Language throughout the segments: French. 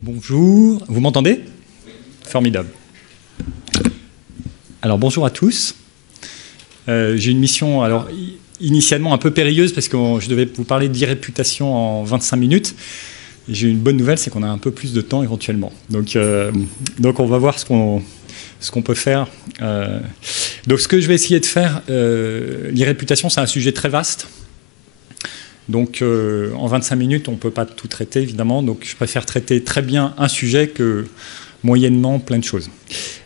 Bonjour, vous m'entendez? Formidable. Alors bonjour à tous. J'ai une mission initialement un peu périlleuse parce que je devais vous parler d'e-réputation en 25 minutes. Et j'ai une bonne nouvelle, c'est qu'on a un peu plus de temps éventuellement. Donc on va voir ce qu'on peut faire. Donc ce que je vais essayer de faire, l'e-réputation c'est un sujet très vaste. Donc en 25 minutes, on ne peut pas tout traiter, évidemment. Donc je préfère traiter très bien un sujet que moyennement plein de choses.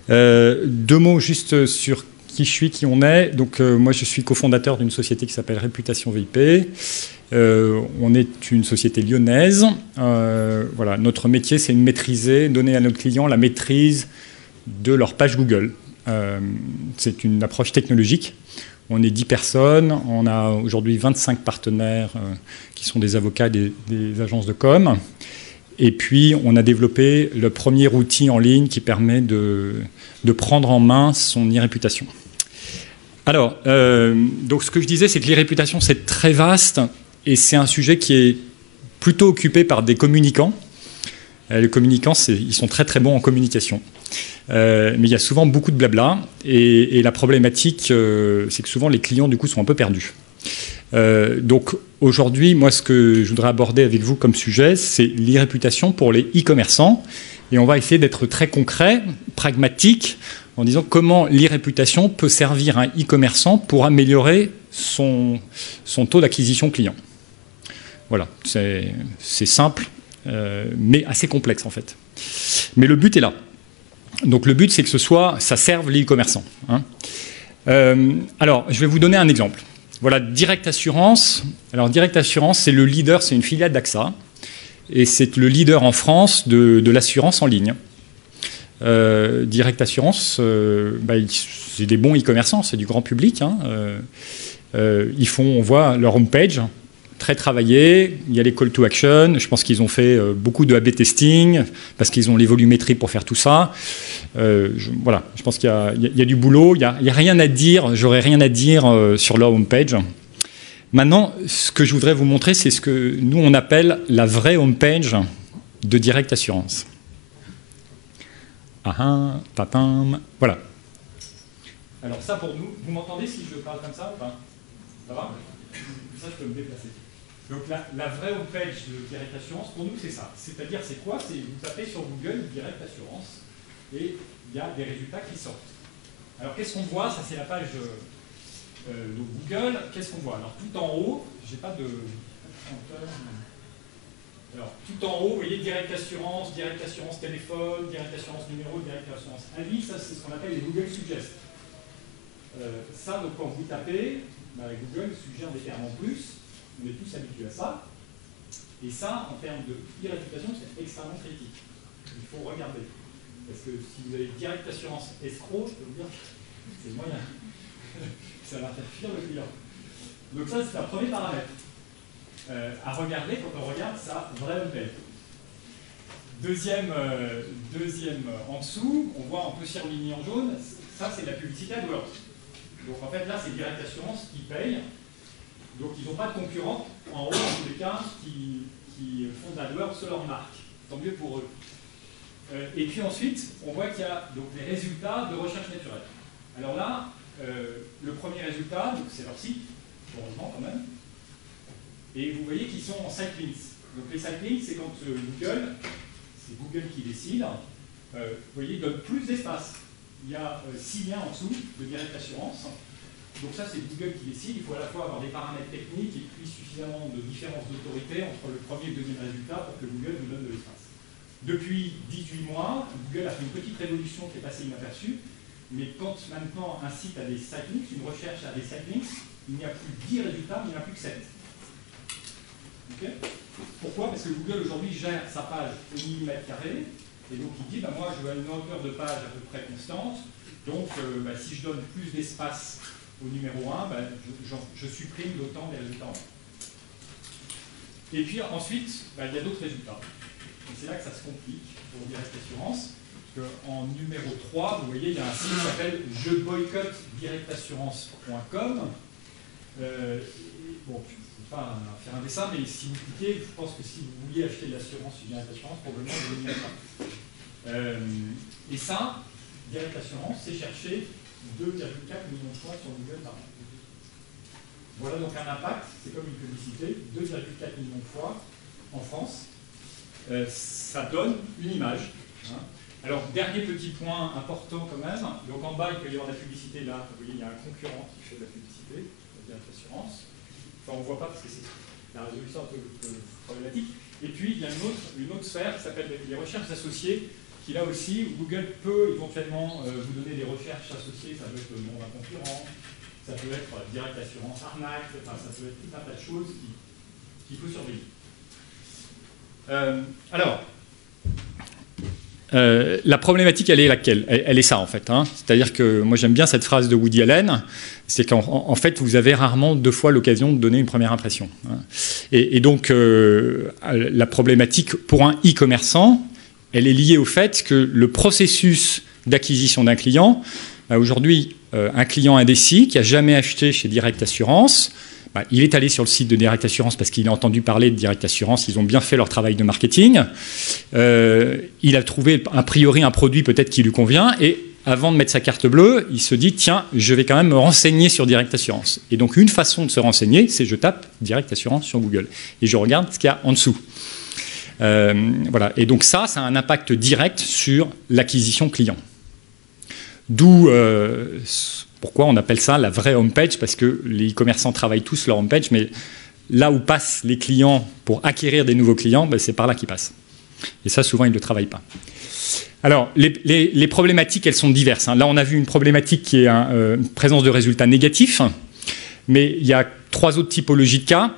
Deux mots juste sur qui je suis, qui on est. Donc moi, je suis cofondateur d'une société qui s'appelle Réputation VIP. On est une société lyonnaise. Voilà, notre métier, c'est de maîtriser, donner à nos clients la maîtrise de leur page Google. C'est une approche technologique. On est 10 personnes, on a aujourd'hui 25 partenaires qui sont des avocats des agences de com. Et puis, on a développé le premier outil en ligne qui permet de prendre en main son e-réputation. Alors, donc ce que je disais, c'est que l'e-réputation, c'est très vaste et c'est un sujet qui est plutôt occupé par des communicants. Les communicants, ils sont très très bons en communication. Mais il y a souvent beaucoup de blabla et la problématique, c'est que souvent les clients du coup sont un peu perdus. Donc aujourd'hui, moi ce que je voudrais aborder avec vous comme sujet, c'est l'e-réputation pour les e-commerçants et on va essayer d'être très concret, pragmatique, en disant comment l'e-réputation peut servir un e-commerçant pour améliorer son taux d'acquisition client. Voilà, c'est simple, mais assez complexe en fait. Mais le but est là. Donc le but, c'est que ça serve les e-commerçants. Hein. Alors, je vais vous donner un exemple. Voilà, Direct Assurance. Alors, Direct Assurance, c'est le leader, c'est une filiale d'AXA. Et c'est le leader en France de l'assurance en ligne. Direct Assurance, c'est des bons e-commerçants, c'est du grand public. Hein. On voit leur homepage, très travaillé, il y a les call to action, je pense qu'ils ont fait beaucoup de A/B testing, parce qu'ils ont les volumétries pour faire tout ça. Voilà, je pense qu'il y a du boulot, il n'y a rien à dire, j'aurais rien à dire sur leur homepage. Maintenant, ce que je voudrais vous montrer, c'est ce que nous on appelle la vraie homepage de Direct Assurance. Voilà. Alors ça pour nous, vous m'entendez si je parle comme ça? Enfin, ça va? Ça, je peux me déplacer. Donc la vraie homepage de Direct Assurance, pour nous, c'est ça. C'est-à-dire, c'est quoi? C'est vous tapez sur Google Direct Assurance et il y a des résultats qui sortent. Alors, qu'est-ce qu'on voit? Ça, c'est la page de Google. Qu'est-ce qu'on voit? Alors, tout en haut, j'ai pas de... Alors, tout en haut, vous voyez Direct Assurance téléphone, Direct Assurance numéro, Direct Assurance avis. Ça, c'est ce qu'on appelle les Google Suggest. Ça, donc, quand vous tapez, Google suggère des termes en plus. On est tous habitués à ça. Et ça, en termes de e-réputation, c'est extrêmement critique. Il faut regarder. Parce que si vous avez Direct Assurance escroc, je peux vous dire c'est moyen. Ça va faire fuir le client. Donc ça, c'est un premier paramètre à regarder quand on regarde sa vraie homepage. Deuxième en dessous, on voit un peu surligné en jaune, ça c'est la publicité AdWords. Donc en fait là, c'est Direct Assurance qui paye. Donc ils n'ont pas de concurrents, en haut, en tous les cas, qui font d'AdWords sur leur marque. Tant mieux pour eux. Et puis ensuite, on voit qu'il y a donc, les résultats de recherche naturelle. Alors là, le premier résultat, c'est leur site, heureusement quand même. Et vous voyez qu'ils sont en sitelinks. Donc les sitelinks, c'est quand Google, c'est Google qui décide, vous voyez, il donne plus d'espace. Il y a 6 liens en dessous de Direct Assurance. Donc ça, c'est Google qui décide. Il faut à la fois avoir des paramètres techniques et puis suffisamment de différence d'autorité entre le premier et le deuxième résultat pour que Google nous donne de l'espace. Depuis 18 mois, Google a fait une petite révolution qui est passée inaperçue. Mais quand maintenant un site a des sitelinks, une recherche a des sitelinks, il n'y a plus 10 résultats, mais il n'y en a plus que 7. Okay. Pourquoi? Parce que Google aujourd'hui gère sa page au millimètre carré. Et donc il dit, moi je veux une hauteur de page à peu près constante. Donc si je donne plus d'espace au numéro 1, je supprime d'autant des résultats en bas. Et puis ensuite, il y a d'autres résultats. Et c'est là que ça se complique pour Direct Assurance. En numéro 3, vous voyez, il y a un site qui s'appelle je boycotte directassurance.com. Bon, pas faire un dessin, mais si vous cliquez, je pense que si vous vouliez acheter de l'assurance sur Direct Assurance, probablement vous ne l'avez pas. Et ça, Direct Assurance, c'est chercher 2,4 millions de fois sur Google par an. Voilà donc un impact, c'est comme une publicité, 2,4 millions de fois en France. Ça donne une image. Hein. Alors, dernier petit point important quand même. Donc en bas, il peut y avoir de la publicité. Là, vous voyez, il y a un concurrent qui fait de la publicité, Direct Assurance. Enfin, on ne voit pas parce que c'est la résolution un peu problématique. Et puis, il y a une autre sphère qui s'appelle les recherches associées, qui là aussi, Google peut éventuellement vous donner des recherches associées. Ça peut être le nom d'un concurrent, ça peut être Direct Assurance, arnaque, enfin, ça peut être tout un tas de choses qu'il faut surveiller. La problématique, elle est laquelle? Elle est ça, en fait. Hein. C'est-à-dire que moi, j'aime bien cette phrase de Woody Allen, c'est qu'en fait, vous avez rarement 2 fois l'occasion de donner une première impression. Hein. Et donc, la problématique pour un e-commerçant, elle est liée au fait que le processus d'acquisition d'un client, aujourd'hui, un client indécis qui n'a jamais acheté chez Direct Assurance, il est allé sur le site de Direct Assurance parce qu'il a entendu parler de Direct Assurance, ils ont bien fait leur travail de marketing. Il a trouvé a priori un produit peut-être qui lui convient et avant de mettre sa carte bleue, il se dit tiens, je vais quand même me renseigner sur Direct Assurance. Et donc une façon de se renseigner, c'est je tape Direct Assurance sur Google et je regarde ce qu'il y a en dessous. Voilà. Et donc ça a un impact direct sur l'acquisition client. D'où pourquoi on appelle ça la vraie homepage, parce que les e-commerçants travaillent tous leur homepage, mais là où passent les clients pour acquérir des nouveaux clients, c'est par là qu'ils passent. Et ça, souvent, ils ne le travaillent pas. Alors, les problématiques, elles sont diverses. Hein. Là, on a vu une problématique qui est une présence de résultats négatifs, mais il y a 3 autres typologies de cas.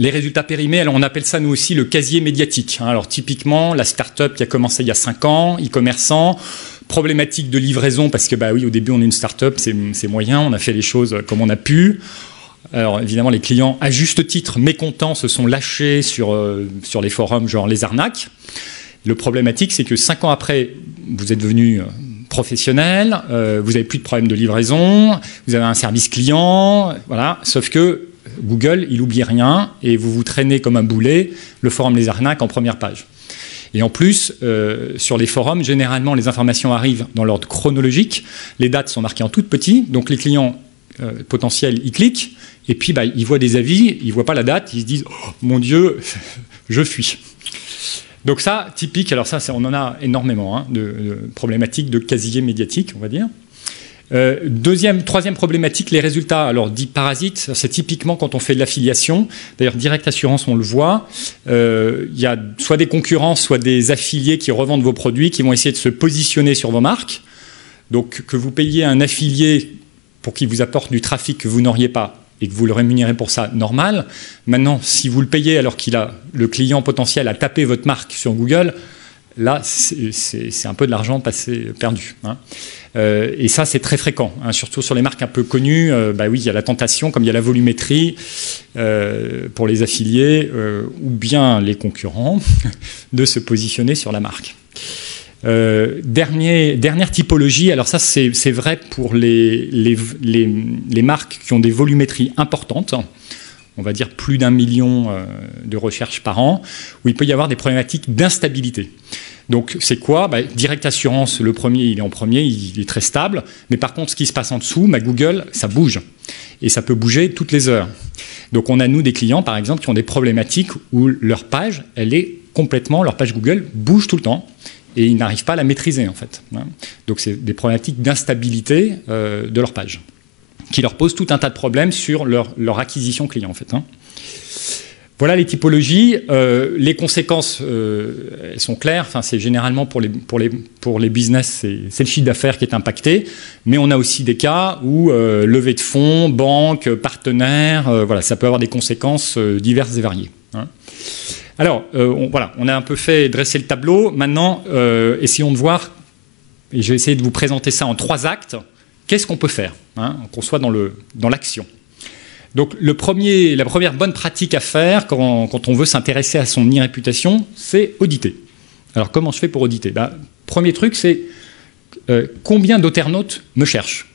Les résultats périmés, alors on appelle ça nous aussi le casier médiatique. Hein. Alors typiquement, la start-up qui a commencé il y a 5 ans, e-commerçant, problématique de livraison, parce que oui, au début on est une start-up, c'est moyen, on a fait les choses comme on a pu. Alors évidemment, les clients, à juste titre, mécontents, se sont lâchés sur les forums, genre les arnaques. Le problématique, c'est que 5 ans après, vous êtes devenu professionnel, vous n'avez plus de problème de livraison, vous avez un service client, voilà, sauf que Google, il n'oublie rien et vous traînez comme un boulet le forum Les Arnaques en première page. Et en plus, sur les forums, généralement, les informations arrivent dans l'ordre chronologique. Les dates sont marquées en tout petit. Donc, les clients potentiels, ils cliquent. Et puis, ils voient des avis. Ils ne voient pas la date. Ils se disent oh, « Mon Dieu, je fuis ». Donc ça, typique. Alors ça, on en a énormément hein, de problématiques de casier médiatique, on va dire. Troisième problématique, les résultats. Alors, dits parasites, c'est typiquement quand on fait de l'affiliation. D'ailleurs, Direct Assurance, on le voit. Il y a soit des concurrents, soit des affiliés qui revendent vos produits, qui vont essayer de se positionner sur vos marques. Donc, que vous payiez un affilié pour qu'il vous apporte du trafic que vous n'auriez pas et que vous le rémunérez pour ça, normal. Maintenant, si vous le payez alors le client potentiel a tapé votre marque sur Google, là, c'est un peu de l'argent perdu. Hein. Et ça, c'est très fréquent, hein, surtout sur les marques un peu connues. Oui, il y a la tentation, comme il y a la volumétrie pour les affiliés ou bien les concurrents, de se positionner sur la marque. Dernière typologie, alors ça, c'est vrai pour les marques qui ont des volumétries importantes, on va dire plus d'1 million de recherches par an, où il peut y avoir des problématiques d'instabilité. Donc, c'est quoi? Direct Assurance, le premier, il est en premier, il est très stable. Mais par contre, ce qui se passe en dessous, Google, ça bouge. Et ça peut bouger toutes les heures. Donc, on a, nous, des clients, par exemple, qui ont des problématiques où leur page, leur page Google bouge tout le temps. Et ils n'arrivent pas à la maîtriser, en fait. Donc, c'est des problématiques d'instabilité de leur page, qui leur posent tout un tas de problèmes sur leur acquisition client, en fait. Voilà les typologies. Les conséquences, elles sont claires. Enfin, c'est généralement pour les business, c'est le chiffre d'affaires qui est impacté. Mais on a aussi des cas où levée de fonds, banque, partenaires, voilà, ça peut avoir des conséquences diverses et variées. Hein. Alors, on a un peu dresser le tableau. Maintenant, essayons de voir, et je vais essayer de vous présenter ça en 3 actes. Qu'est-ce qu'on peut faire, hein, qu'on soit dans l'action. Donc, la première bonne pratique à faire quand on veut s'intéresser à son e-réputation, c'est auditer. Alors, comment je fais pour auditer? Premier truc, c'est combien d'internautes me cherchent?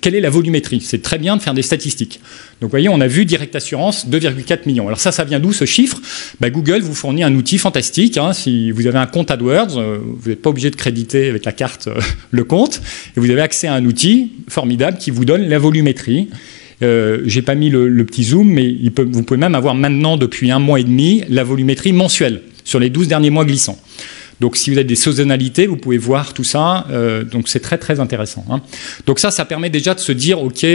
quelle est la volumétrie? C'est très bien de faire des statistiques. Donc vous voyez, on a vu Direct Assurance, 2,4 millions. Alors ça vient d'où ce chiffre? Google vous fournit un outil fantastique. Hein. Si vous avez un compte AdWords, vous n'êtes pas obligé de créditer avec la carte le compte. Et vous avez accès à un outil formidable qui vous donne la volumétrie. Je n'ai pas mis le petit zoom, mais vous pouvez même avoir maintenant, depuis 1 mois et demi, la volumétrie mensuelle sur les 12 derniers mois glissants. Donc, si vous avez des saisonnalités, vous pouvez voir tout ça. Donc, c'est très, très intéressant. Hein. Donc, ça permet déjà de se dire, OK,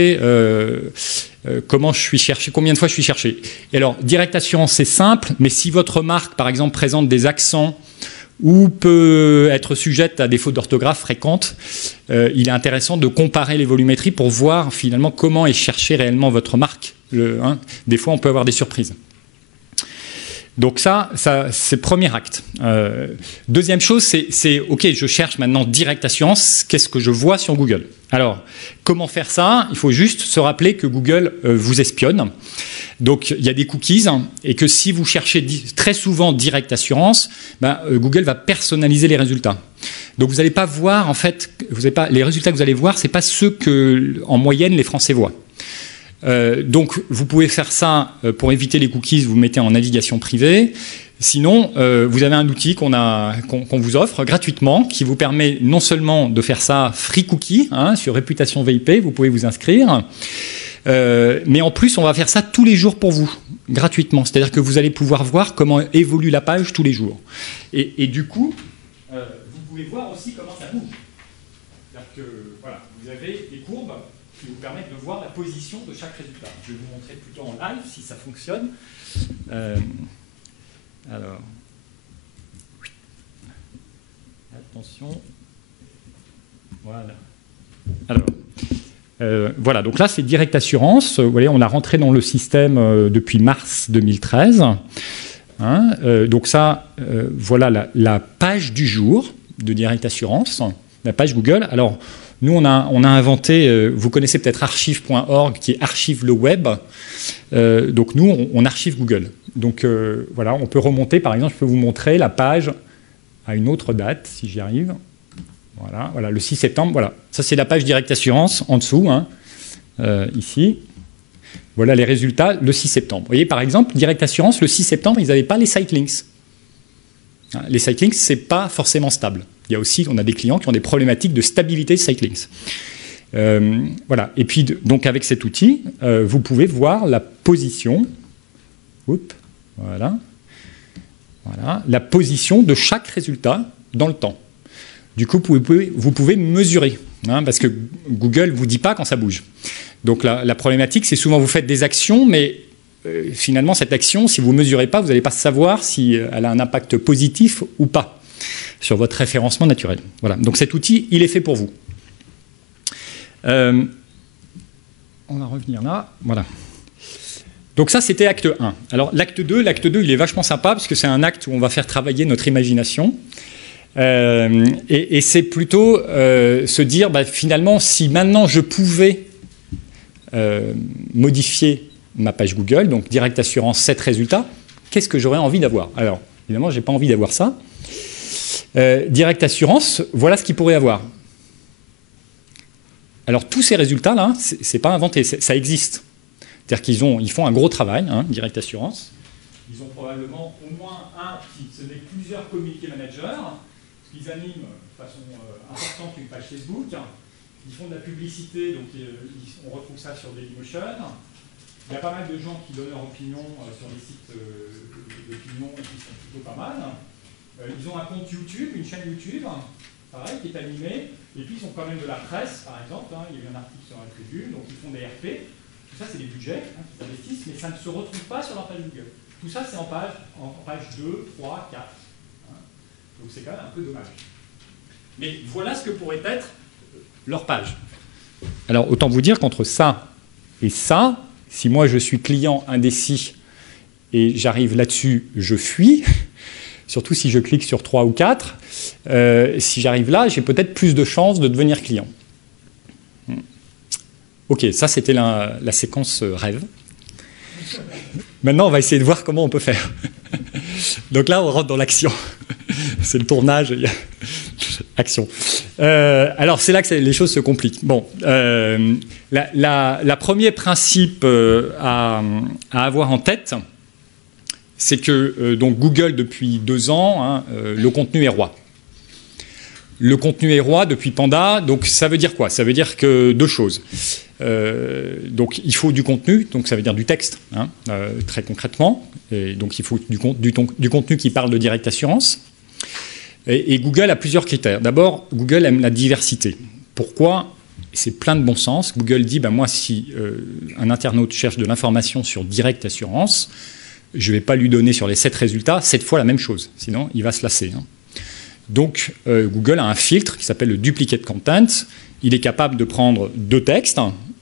comment je suis cherché, combien de fois je suis cherché. Et alors, Direct Assurance, c'est simple, mais si votre marque, par exemple, présente des accents ou peut être sujette à des fautes d'orthographe fréquentes, il est intéressant de comparer les volumétries pour voir, finalement, comment est cherchée réellement votre marque. Des fois, on peut avoir des surprises. Donc ça c'est le premier acte. Deuxième chose, c'est OK, je cherche maintenant Direct Assurance, qu'est-ce que je vois sur Google? Alors, comment faire ça? Il faut juste se rappeler que Google vous espionne. Donc, il y a des cookies et que si vous cherchez très souvent Direct Assurance, Google va personnaliser les résultats. Donc, vous n'allez pas voir, en fait, les résultats que vous allez voir, ce n'est pas ceux que, en moyenne, les Français voient. Donc, vous pouvez faire ça pour éviter les cookies, vous mettez en navigation privée. Sinon, vous avez un outil qu'on vous offre gratuitement qui vous permet non seulement de faire ça free cookie sur Réputation VIP, vous pouvez vous inscrire, mais en plus, on va faire ça tous les jours pour vous, gratuitement. C'est-à-dire que vous allez pouvoir voir comment évolue la page tous les jours. Et du coup, vous pouvez voir aussi comment ça bouge. C'est-à-dire que voilà, vous avez des courbes qui vous permettent de voir la position de chaque résultat. Je vais vous montrer plutôt en live si ça fonctionne. Alors, attention. Voilà. Alors, voilà, donc là c'est Direct Assurance. Vous voyez, on a rentré dans le système depuis mars 2013. Donc ça, voilà la page du jour de Direct Assurance, la page Google. Alors, nous, on a inventé, vous connaissez peut-être archive.org, qui archive le web. Donc, nous, on archive Google. Donc, voilà, on peut remonter, par exemple, je peux vous montrer la page à une autre date, si j'y arrive. Voilà, le 6 septembre, voilà. Ça, c'est la page Direct Assurance, en dessous, ici. Voilà les résultats le 6 septembre. Vous voyez, par exemple, Direct Assurance, le 6 septembre, ils n'avaient pas les sitelinks. Les sitelinks, ce n'est pas forcément stable. Il y a aussi, on a des clients qui ont des problématiques de stabilité de sitelinks. Voilà. Et puis, donc, avec cet outil, vous pouvez voir la position. Voilà, la position de chaque résultat dans le temps. Du coup, vous pouvez mesurer, parce que Google ne vous dit pas quand ça bouge. Donc, la problématique, c'est souvent vous faites des actions, mais finalement, cette action, si vous ne mesurez pas, vous n'allez pas savoir si elle a un impact positif ou pas sur votre référencement naturel. Voilà. Donc cet outil, il est fait pour vous. On va revenir là. Voilà. Donc ça, c'était acte 1. Alors l'acte 2, il est vachement sympa parce que c'est un acte où on va faire travailler notre imagination. Et c'est plutôt se dire, finalement, si maintenant je pouvais modifier ma page Google, donc Direct Assurance 7 résultats, qu'est-ce que j'aurais envie d'avoir? Alors, évidemment, je n'ai pas envie d'avoir ça. Direct Assurance, voilà ce qu'il pourrait avoir. Alors, tous ces résultats-là, ce n'est pas inventé, ça existe. C'est-à-dire qu'ils font un gros travail, Direct Assurance. Ils ont probablement au moins plusieurs community managers, ils animent de façon importante une page Facebook, ils font de la publicité, donc on retrouve ça sur Dailymotion. Il y a pas mal de gens qui donnent leur opinion sur les sites d'opinion et qui sont plutôt pas mal. Ils ont un compte YouTube, une chaîne YouTube, pareil, qui est animée. Et puis ils ont quand même de la presse, par exemple. Il y a eu un article sur la Tribune, donc ils font des RP. Tout ça, c'est des budgets qu'ils investissent, mais ça ne se retrouve pas sur leur page Google. Tout ça, c'est en page 2, 3, 4. Donc c'est quand même un peu dommage. Mais voilà ce que pourrait être leur page. Alors, autant vous dire qu'entre ça et ça, si moi je suis client indécis et j'arrive là-dessus, je fuis, surtout si je clique sur 3 ou 4, si j'arrive là, j'ai peut-être plus de chances de devenir client. Ok, ça c'était la séquence rêve. Maintenant, on va essayer de voir comment on peut faire. Donc là, on rentre dans l'action. C'est le tournage, action. Alors, c'est là que les choses se compliquent. Bon, la premier principe à avoir en tête, c'est que donc Google, depuis 2 ans, hein, le contenu est roi. Le contenu est roi depuis Panda, donc ça veut dire quoi? Ça veut dire que 2 choses. Donc il faut du contenu, donc ça veut dire du texte, hein, très concrètement. Et donc il faut du contenu qui parle de direct assurance. Et Google a plusieurs critères. D'abord, Google aime la diversité. Pourquoi? C'est plein de bon sens. Google dit, ben moi, si un internaute cherche de l'information sur direct assurance, je ne vais pas lui donner sur les 7 résultats 7 fois la même chose. Sinon, il va se lasser. Hein. Donc, Google a un filtre qui s'appelle le duplicate content. Il est capable de prendre 2 textes,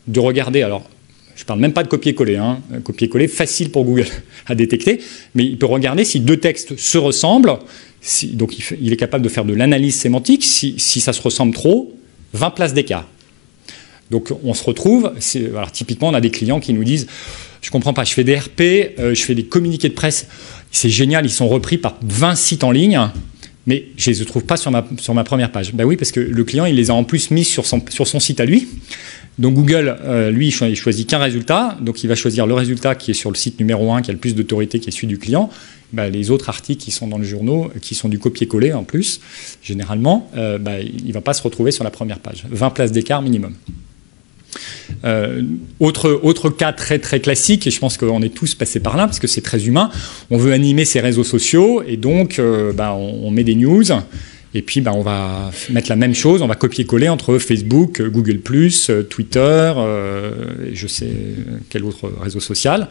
de regarder. Alors, je ne parle même pas de copier-coller. Hein. Copier-coller, facile pour Google à détecter. Mais il peut regarder si 2 textes se ressemblent. Donc, il est capable de faire de l'analyse sémantique. Si ça se ressemble trop, 20 places d'écart. Donc, on se retrouve. Alors, typiquement, on a des clients qui nous disent « Je ne comprends pas, je fais des RP, je fais des communiqués de presse. C'est génial, ils sont repris par 20 sites en ligne. » Mais je ne les trouve pas sur ma première page. Ben oui, parce que le client, il les a en plus mis sur son site à lui. Donc Google, lui, il choisit qu'un résultat. Donc il va choisir le résultat qui est sur le site numéro 1, qui a le plus d'autorité, qui est celui du client. Ben, les autres articles qui sont dans le journaux, qui sont du copier-coller en plus, généralement, il ne va pas se retrouver sur la première page. 20 places d'écart minimum. Autre cas très très classique, et je pense qu'on est tous passés par là parce que c'est très humain, on veut animer ses réseaux sociaux et donc on met des news et puis on va mettre la même chose, on va copier-coller entre Facebook, Google+, Twitter, et je sais quel autre réseau social,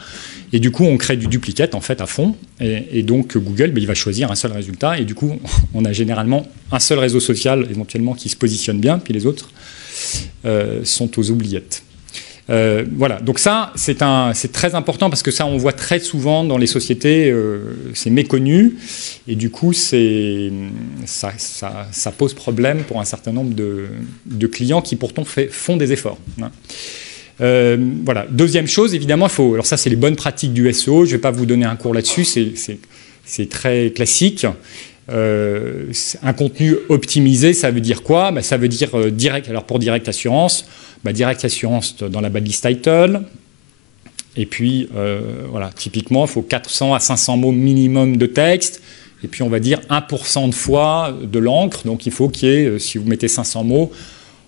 et du coup on crée du duplicate en fait à fond, et donc Google il va choisir un seul résultat, et du coup on a généralement un seul réseau social éventuellement qui se positionne bien, puis les autres sont aux oubliettes. Voilà, donc ça, c'est très important parce que ça, on voit très souvent dans les sociétés, c'est méconnu, et du coup, ça pose problème pour un certain nombre de clients qui pourtant font des efforts. Hein. Voilà. Deuxième chose, évidemment, alors ça, c'est les bonnes pratiques du SEO, je ne vais pas vous donner un cours là-dessus, c'est très classique. Un contenu optimisé, ça veut dire quoi? Ça veut dire direct. Alors pour direct assurance, direct assurance dans la balise title. Et puis voilà, typiquement, il faut 400 à 500 mots minimum de texte. Et puis on va dire 1% de fois de l'encre. Donc il faut qu'il y ait, si vous mettez 500 mots,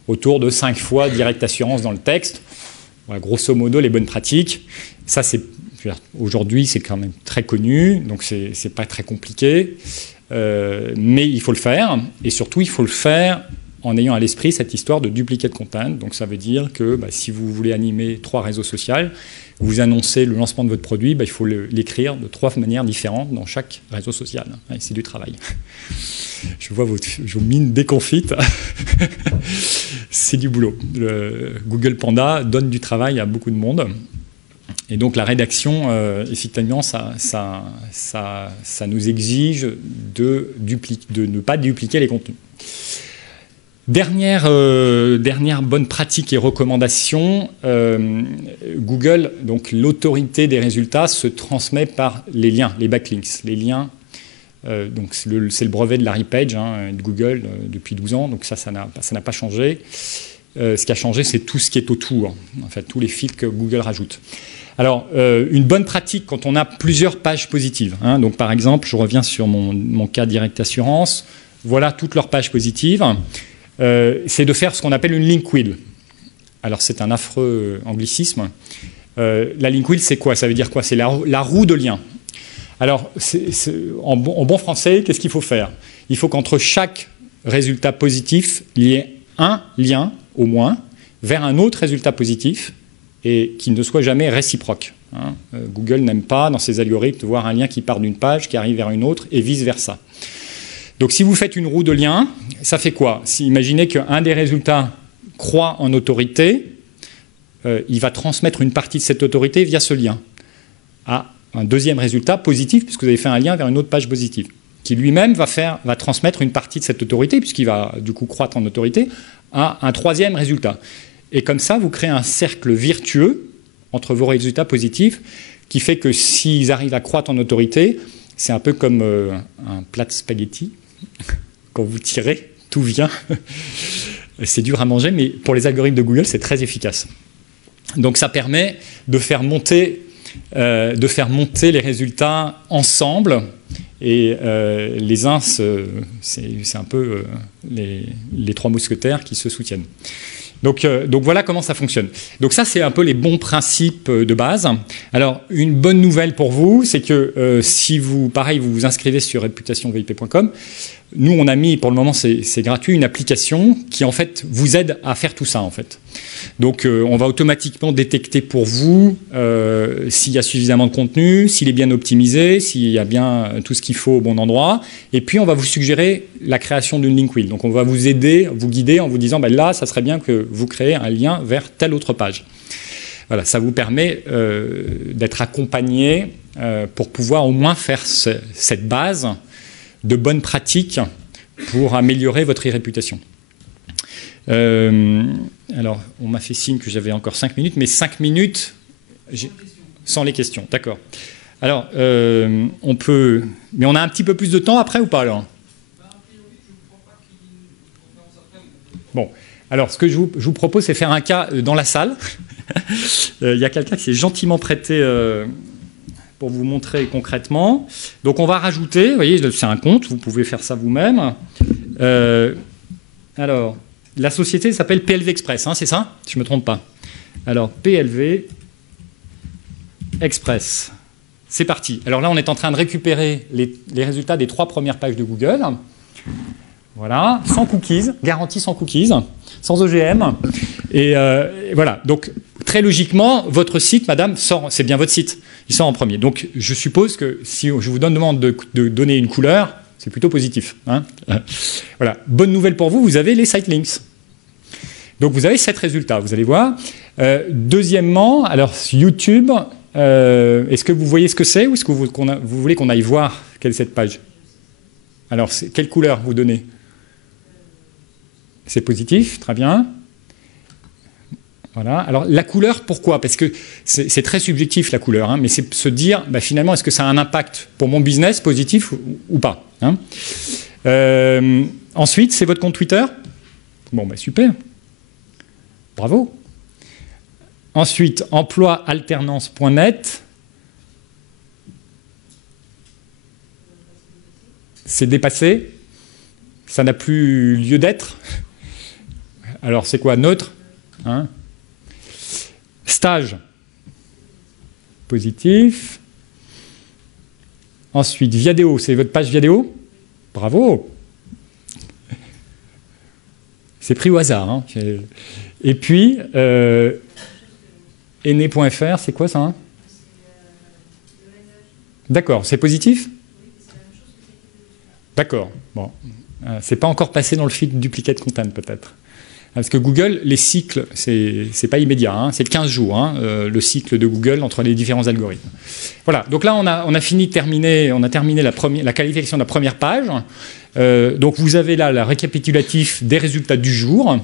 autour de 5 fois direct assurance dans le texte. Voilà, grosso modo, les bonnes pratiques. Ça, aujourd'hui, c'est quand même très connu. Donc c'est pas très compliqué. Mais il faut le faire, et surtout il faut le faire en ayant à l'esprit cette histoire de duplicate content. Donc ça veut dire que si vous voulez animer 3 réseaux sociaux, vous annoncez le lancement de votre produit, il faut l'écrire de 3 manières différentes dans chaque réseau social. Ouais, c'est du travail. Je vois vos mines déconfites. C'est du boulot. Google Panda donne du travail à beaucoup de monde. Et donc la rédaction, effectivement, ça nous exige de ne pas dupliquer les contenus. Dernière bonne pratique et recommandation, Google, donc l'autorité des résultats se transmet par les liens, les backlinks. Les liens, donc c'est le brevet de Larry Page de Google depuis 12 ans, donc ça n'a pas changé. Ce qui a changé, c'est tout ce qui est autour, en fait, tous les fils que Google rajoute. Alors, une bonne pratique quand on a plusieurs pages positives. Hein, donc, par exemple, je reviens sur mon cas Direct Assurance. Voilà toutes leurs pages positives. C'est de faire ce qu'on appelle une link wheel. Alors, c'est un affreux anglicisme. La link wheel, c'est quoi? Ça veut dire quoi? C'est la roue de lien. Alors, en bon français, qu'est-ce qu'il faut faire? Il faut qu'entre chaque résultat positif, il y ait un lien, au moins, vers un autre résultat positif, et qui ne soit jamais réciproque. Hein. Google n'aime pas, dans ses algorithmes, de voir un lien qui part d'une page, qui arrive vers une autre, et vice-versa. Donc si vous faites une roue de liens, ça fait quoi? Imaginez qu'un des résultats croît en autorité, il va transmettre une partie de cette autorité via ce lien à un deuxième résultat positif, puisque vous avez fait un lien vers une autre page positive, qui lui-même va transmettre une partie de cette autorité, puisqu'il va du coup croître en autorité, à un troisième résultat. Et comme ça, vous créez un cercle vertueux entre vos résultats positifs qui fait que s'ils arrivent à croître en autorité, c'est un peu comme un plat de spaghettis. Quand vous tirez, tout vient. C'est dur à manger, mais pour les algorithmes de Google, c'est très efficace. Donc ça permet de faire monter les résultats ensemble. Et les uns, c'est un peu les trois mousquetaires qui se soutiennent. Donc voilà comment ça fonctionne. Donc ça, c'est un peu les bons principes de base. Alors, une bonne nouvelle pour vous, c'est que si vous vous inscrivez sur réputationvip.com, nous, on a mis, pour le moment, c'est gratuit, une application qui, en fait, vous aide à faire tout ça, en fait. Donc, on va automatiquement détecter pour vous s'il y a suffisamment de contenu, s'il est bien optimisé, s'il y a bien tout ce qu'il faut au bon endroit. Et puis, on va vous suggérer la création d'une link wheel. Donc, on va vous aider, vous guider en vous disant, ben là, ça serait bien que vous créez un lien vers telle autre page. Voilà, ça vous permet d'être accompagné pour pouvoir au moins faire cette base de bonnes pratiques pour améliorer votre réputation. Alors, on m'a fait signe que j'avais encore 5 minutes, mais 5 minutes sans les questions. D'accord. Alors, on peut... Mais on a un petit peu plus de temps après ou pas, alors? Bon. Alors, ce que je vous propose, c'est faire un cas dans la salle. Il y a quelqu'un qui s'est gentiment prêté... pour vous montrer concrètement. Donc, on va rajouter, vous voyez, c'est un compte, vous pouvez faire ça vous-même. Alors, la société s'appelle PLV Express, hein, c'est ça? Je ne me trompe pas. Alors, PLV Express. C'est parti. Alors là, on est en train de récupérer les résultats des 3 premières pages de Google. Voilà, sans cookies, garantie sans cookies, sans OGM. Et voilà, donc très logiquement, votre site, madame, sort, c'est bien votre site, il sort en premier. Donc je suppose que si je vous demande de donner une couleur, c'est plutôt positif. Hein. Voilà, bonne nouvelle pour vous, vous avez les site links. Donc vous avez 7 résultats, vous allez voir. Deuxièmement, alors YouTube, est-ce que vous voyez ce que c'est ou est-ce que vous voulez qu'on aille voir quelle est cette page? Alors, quelle couleur vous donnez? C'est positif, très bien. Voilà. Alors, la couleur, pourquoi? Parce que c'est très subjectif, la couleur, hein, mais c'est se dire, bah, finalement, est-ce que ça a un impact pour mon business, positif ou pas, hein? Ensuite, c'est votre compte Twitter? Bon, bah, super. Bravo. Ensuite, emploialternance.net. C'est dépassé. Ça n'a plus lieu d'être. Alors, c'est quoi? Neutre, hein? Stage. Positif. Ensuite, Viadeo. C'est votre page Viadeo? Bravo. C'est pris au hasard. Hein. Et puis, ene.fr, c'est quoi ça, hein? D'accord, c'est positif? D'accord. Bon, c'est pas encore passé dans le feed duplicate content peut-être. Parce que Google, les cycles, c'est pas immédiat, hein, c'est de 15 jours, hein, le cycle de Google entre les différents algorithmes. Voilà, donc là on a terminé la qualification de la première page. Donc vous avez là le récapitulatif des résultats du jour.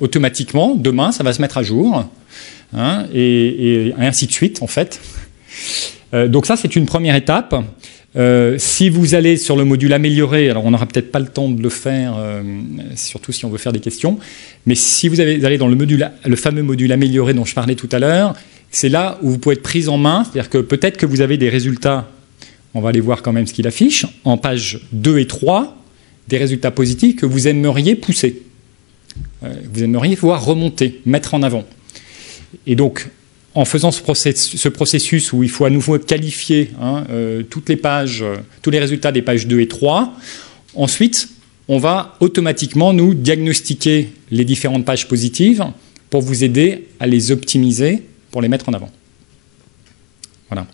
Automatiquement, demain ça va se mettre à jour, hein, et ainsi de suite en fait. Donc ça c'est une première étape. Si vous allez sur le module amélioré, alors on n'aura peut-être pas le temps de le faire, surtout si on veut faire des questions, mais si vous allez dans le fameux module amélioré dont je parlais tout à l'heure, c'est là où vous pouvez être pris en main, c'est-à-dire que peut-être que vous avez des résultats, on va aller voir quand même ce qu'il affiche, en page 2 et 3, des résultats positifs que vous aimeriez pousser. Vous aimeriez voir remonter, mettre en avant. Et donc, en faisant ce processus où il faut à nouveau qualifier, hein, toutes les pages, tous les résultats des pages 2 et 3, ensuite, on va automatiquement nous diagnostiquer les différentes pages positives pour vous aider à les optimiser pour les mettre en avant. Voilà.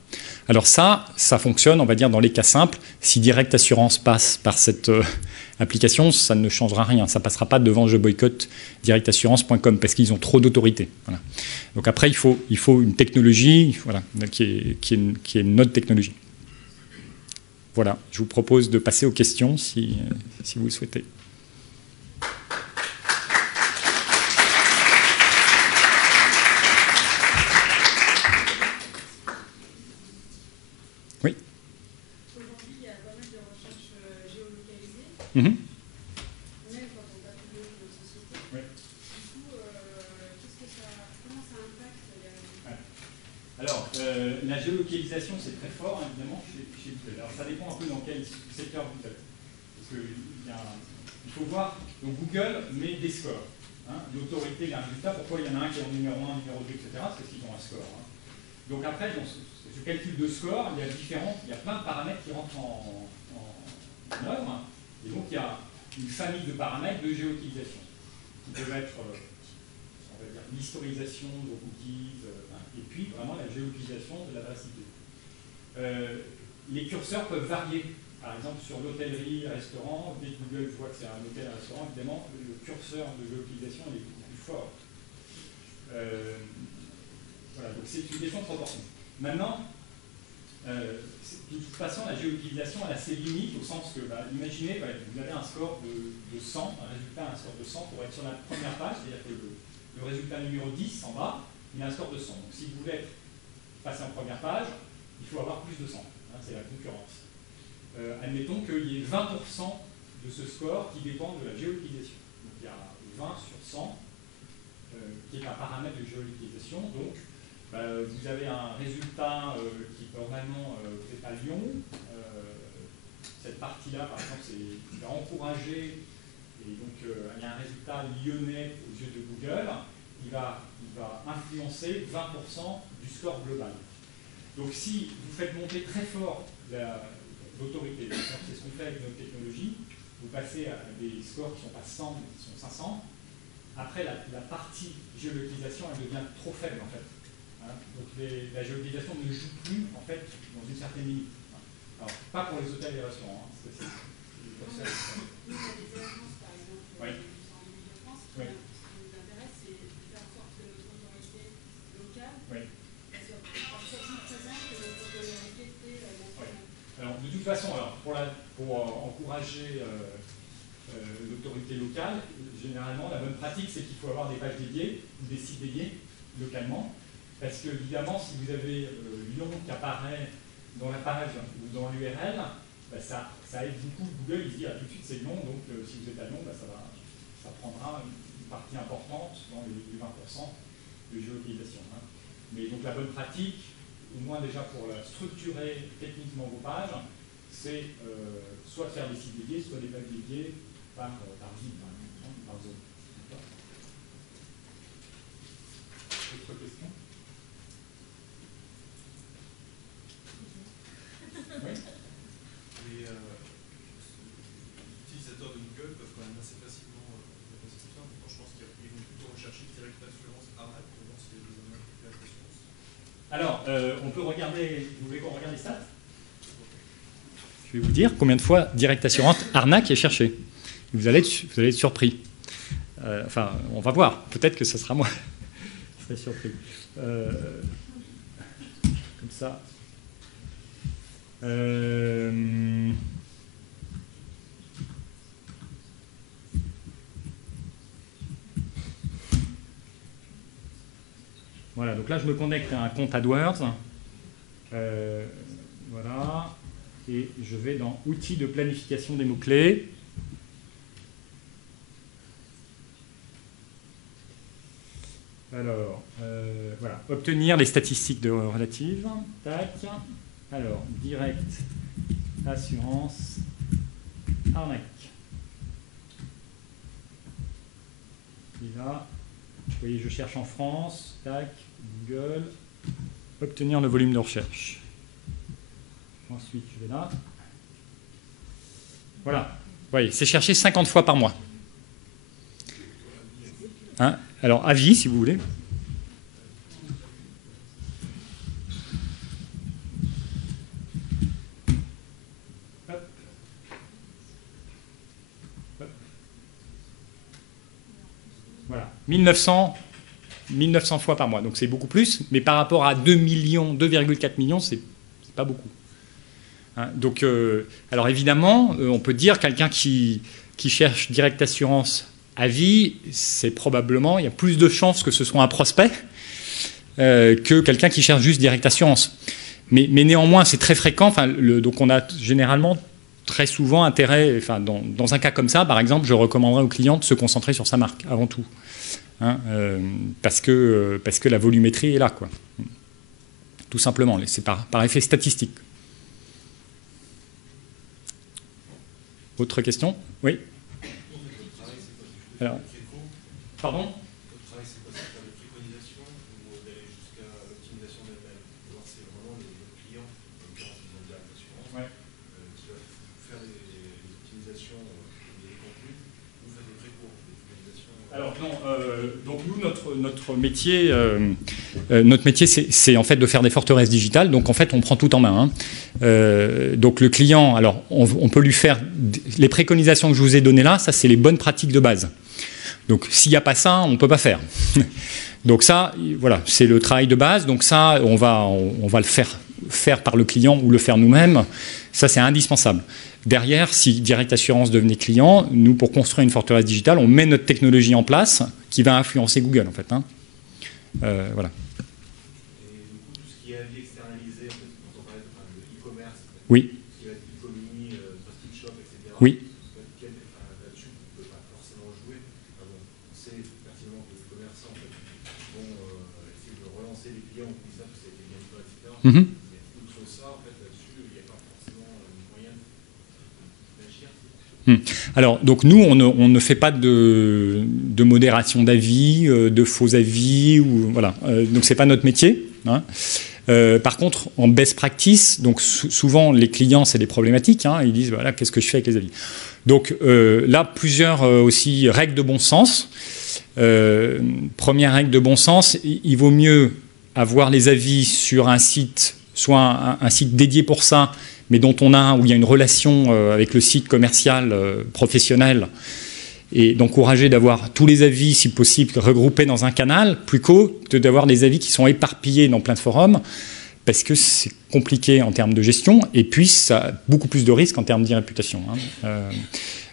Alors ça fonctionne, on va dire, dans les cas simples. Si Direct Assurance passe par cette application, ça ne changera rien. Ça ne passera pas devant je boycotte directassurance.com parce qu'ils ont trop d'autorité. Voilà. Donc après, il faut une technologie, voilà, qui est notre technologie. Voilà, je vous propose de passer aux questions si vous le souhaitez. Oui. Aujourd'hui, il y a pas mal de recherches géolocalisées. Mm-hmm. géolocalisation, c'est très fort, évidemment, chez Google. Alors, ça dépend un peu dans quel secteur vous êtes. Parce que il faut voir, donc Google met des scores. Hein, l'autorité, les résultats, pourquoi il y en a un qui est en numéro 1, numéro 2, etc. C'est parce qu'ils ont un score. Hein. Donc après, dans ce calcul de score, il y a plein de paramètres qui rentrent en œuvre. Hein, et donc, il y a une famille de paramètres de géolocalisation qui peuvent être, on va dire, l'historisation de vos cookies, et puis vraiment la géolocalisation de l'adresse IP. Les curseurs peuvent varier. Par exemple, sur l'hôtellerie, restaurant, dès que Google voit que c'est un hôtel, un restaurant, évidemment, le curseur de géolocalisation est beaucoup plus fort. Voilà, donc c'est une question de proportion. Maintenant, de toute façon, la géolocalisation a ses limites au sens que, imaginez, vous avez un score de 100, un résultat, un score de 100 pour être sur la première page, c'est-à-dire que le résultat numéro 10 en bas, il a un score de 100. Donc si vous voulez passer en première page, il faut avoir plus de 100. Hein, c'est la concurrence. Admettons qu'il y ait 20% de ce score qui dépend de la géolocalisation. Donc il y a 20 sur 100 qui est un paramètre de géolocalisation. Donc vous avez un résultat qui normalement vous êtes à Lyon. Cette partie-là, par exemple, qui va encourager, et donc il y a un résultat lyonnais aux yeux de Google, il va influencer 20% du score global. Donc si vous faites monter très fort l'autorité, c'est ce qu'on fait avec notre technologie, vous passez à des scores qui ne sont pas 100 mais qui sont 500, après la partie géolocalisation elle devient trop faible en fait. Hein, donc la géolocalisation ne joue plus en fait dans une certaine limite. Alors pas pour les hôtels et les restaurants, hein, c'est des agences par exemple, oui. En France, ce qui nous intéresse c'est de faire en sorte que notre autorité locale alors, de toute façon, pour encourager l'autorité locale, généralement, la bonne pratique, c'est qu'il faut avoir des pages dédiées, ou des sites dédiés, localement. Parce que, évidemment, si vous avez Lyon qui apparaît dans la page ou dans l'URL, ça aide beaucoup. Google, il se dit, tout de suite, c'est Lyon, donc si vous êtes à Lyon, ça prendra une partie importante dans les 20% de géolocalisation. Hein. Mais donc, la bonne pratique, au moins déjà pour structurer techniquement vos pages, c'est soit faire des sites dédiés, soit des pages dédiées par ville, par zone. Autre question? Oui. Les utilisateurs de Google peuvent quand même assez facilement passer tout ça. Pourtant, je pense qu'ils vont plutôt rechercher direct assurance arnaque pour voir s'il y a des arnaques direct assurance. Alors, on peut regarder, vous voulez qu'on regarde les stats? Je vais vous dire combien de fois direct assurance arnaque est cherché. Vous allez être surpris. Enfin, on va voir. Peut-être que ce sera moi. Je serai surpris. Comme ça. Voilà, donc là je me connecte à un compte AdWords. Voilà. Et je vais dans outils de planification des mots-clés. Alors, voilà, obtenir les statistiques relatives. Tac. Alors, direct, assurance, arnaque. Et là, vous voyez, je cherche en France. Tac, Google. Obtenir le volume de recherche. Ensuite, je vais là. Voilà. Vous voyez, c'est cherché 50 fois par mois. Hein? Alors, avis, si vous voulez. Hop. Hop. Voilà. 1900 fois par mois. Donc, c'est beaucoup plus. Mais par rapport à 2,4 millions, c'est pas beaucoup. Hein, donc, alors évidemment, on peut dire quelqu'un qui cherche direct assurance à vie, c'est probablement, il y a plus de chances que ce soit un prospect que quelqu'un qui cherche juste direct assurance. Mais néanmoins, c'est très fréquent. Enfin, donc on a généralement très souvent intérêt, enfin, dans un cas comme ça, par exemple, je recommanderais au client de se concentrer sur sa marque avant tout. Hein, parce que la volumétrie est là, quoi. tout simplement. C'est par effet statistique. Autre question? Oui. Alors, pardon? Votre travail, c'est quoi? C'est faire des préconisations ou d'aller jusqu'à l'optimisation d'elle-même? Voir c'est vraiment le client, en l'occurrence ils ont direct assurance, qui va faire des optimisations des contenus ou faire des précours, des préconisations. Alors non, donc nous notre métier c'est en fait de faire des forteresses digitales. Donc en fait on prend tout en main. Donc le client, alors on peut lui faire les préconisations que je vous ai données là, ça c'est les bonnes pratiques de base. Donc s'il n'y a pas ça, on ne peut pas faire. Donc ça, voilà, c'est le travail de base. Donc ça, on va le faire par le client ou le faire nous-mêmes. Ça, c'est indispensable. Derrière, si Direct Assurance devenait client, nous, pour construire une forteresse digitale, on met notre technologie en place qui va influencer Google, en fait. Voilà. Et du coup, tout ce qui est avis externalisé, en fait, quand on parlait de e-commerce, oui. qui va être e-commerce, Trusted Shop, etc. Oui. Là-dessus, on ne peut pas forcément jouer. On sait pertinemment que les commerçants en fait, vont essayer de relancer les clients qui savent que ça a été bien fait, etc. Outre ça, en fait, là-dessus, il n'y a pas forcément moyen d'agir. Alors, donc nous, on ne fait pas de modération d'avis, de faux avis, ou voilà. Donc c'est pas notre métier. Par contre, en best practice, donc souvent les clients, c'est des problématiques. Ils disent voilà, qu'est-ce que je fais avec les avis. Donc là, plusieurs aussi règles de bon sens. Première règle de bon sens, il vaut mieux avoir les avis sur un site, soit un site dédié pour ça, mais où il y a une relation avec le site commercial professionnel, et d'encourager d'avoir tous les avis, si possible, regroupés dans un canal, plutôt que d'avoir des avis qui sont éparpillés dans plein de forums, parce que c'est compliqué en termes de gestion, et puis ça a beaucoup plus de risques en termes d'irréputation.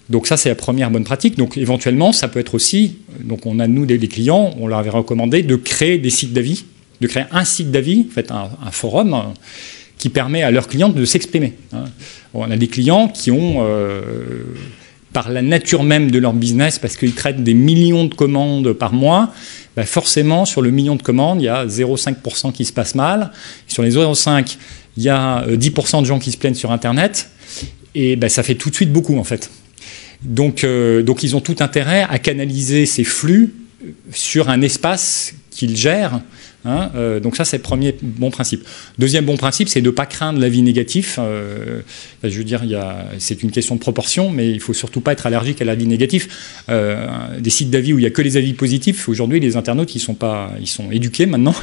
Donc ça, c'est la première bonne pratique. Donc éventuellement, ça peut être aussi, donc on a nous des clients, on leur avait recommandé de créer des sites d'avis, de créer un site d'avis, en fait un forum, qui permet à leurs clients de s'exprimer. On a des clients qui ont, par la nature même de leur business, parce qu'ils traitent des millions de commandes par mois, forcément, sur le million de commandes, il y a 0,5% qui se passe mal. Sur les 0,5%, il y a 10% de gens qui se plaignent sur Internet. Et ça fait tout de suite beaucoup, en fait. Donc ils ont tout intérêt à canaliser ces flux sur un espace qu'ils gèrent. Donc ça, c'est le premier bon principe. Deuxième bon principe, c'est de ne pas craindre l'avis négatif. Je veux dire, c'est une question de proportion, mais il ne faut surtout pas être allergique à l'avis négatif. Des sites d'avis où il n'y a que les avis positifs, aujourd'hui, les internautes, ils sont éduqués maintenant,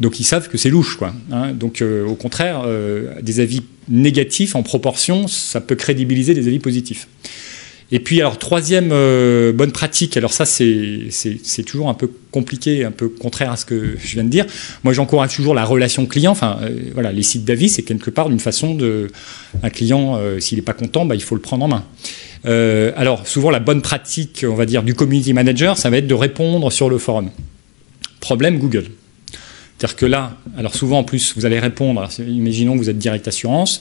donc ils savent que c'est louche, quoi. Donc au contraire, des avis négatifs en proportion, ça peut crédibiliser des avis positifs. Et puis, alors, troisième bonne pratique, alors ça, c'est toujours un peu compliqué, un peu contraire à ce que je viens de dire. Moi, j'encourage toujours la relation client. Enfin, voilà, les sites d'avis, c'est quelque part une façon de... Un client, s'il n'est pas content, il faut le prendre en main. Alors, souvent, la bonne pratique, on va dire, du community manager, ça va être de répondre sur le forum. Problème, Google. C'est-à-dire que là, alors souvent, en plus, vous allez répondre, alors, imaginons que vous êtes Direct Assurance,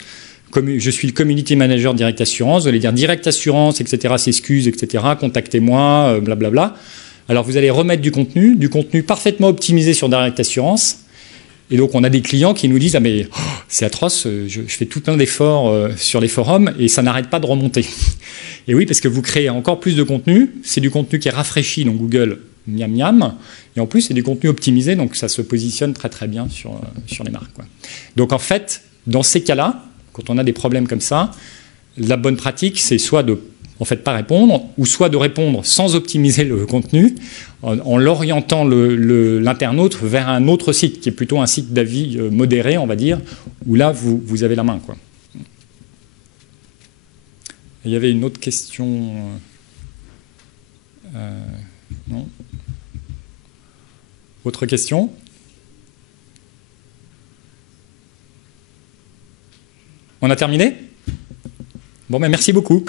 je suis le community manager Direct Assurance, vous allez dire Direct Assurance, etc., s'excuse, etc., contactez-moi, blablabla. Alors vous allez remettre du contenu parfaitement optimisé sur Direct Assurance. Et donc on a des clients qui nous disent « Ah mais c'est atroce, je fais tout plein d'efforts sur les forums et ça n'arrête pas de remonter. » Et oui, parce que vous créez encore plus de contenu, c'est du contenu qui est rafraîchi, donc Google, miam miam, et en plus c'est du contenu optimisé, donc ça se positionne très très bien sur les marques, quoi. Donc en fait, dans ces cas-là, quand on a des problèmes comme ça, la bonne pratique, c'est soit de pas répondre, ou soit de répondre sans optimiser le contenu, en l'orientant l'internaute vers un autre site, qui est plutôt un site d'avis modéré, on va dire, où là, vous avez la main, quoi. Il y avait une autre question. Non. Autre question ? On a terminé ? Bon, merci beaucoup.